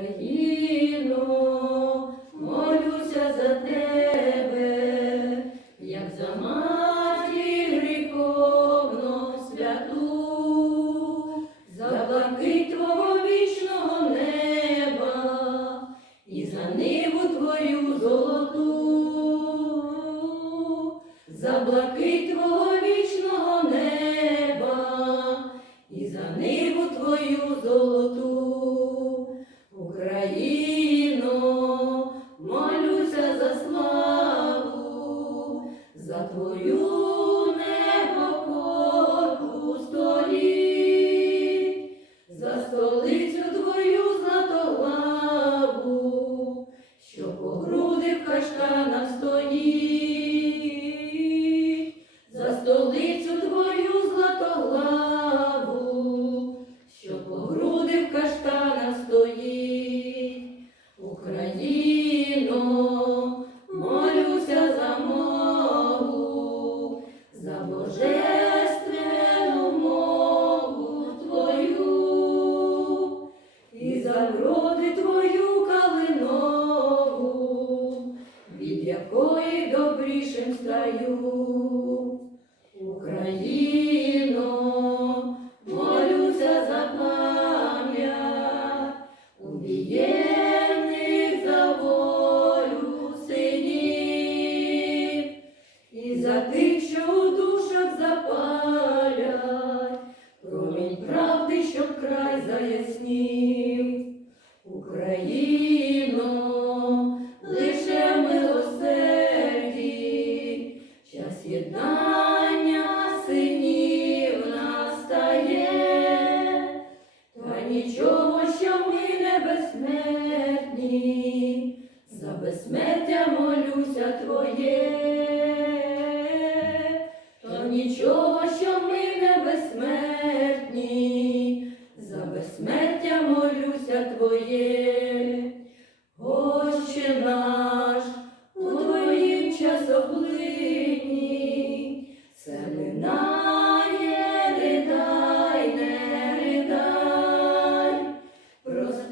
Україно, молюся за тебе, як за матір гріховно святу, за блакить твого вічного неба і за ниву твою золоту, за блакить твого вічного неба і за ниву твою золоту. За твою непокору століть, за столицю твою златоглаву, що по груди в каштанах за столицю твою златоглаву, що по груди в каштанах якої добрішим стаю Україна. З'єднання синів настає, та нічого, що ми не безсмертні, за безсмертя молюся Твоє, то нічого, що ми не безсмертні, за безсмертя молюся Твоє, Отче наш.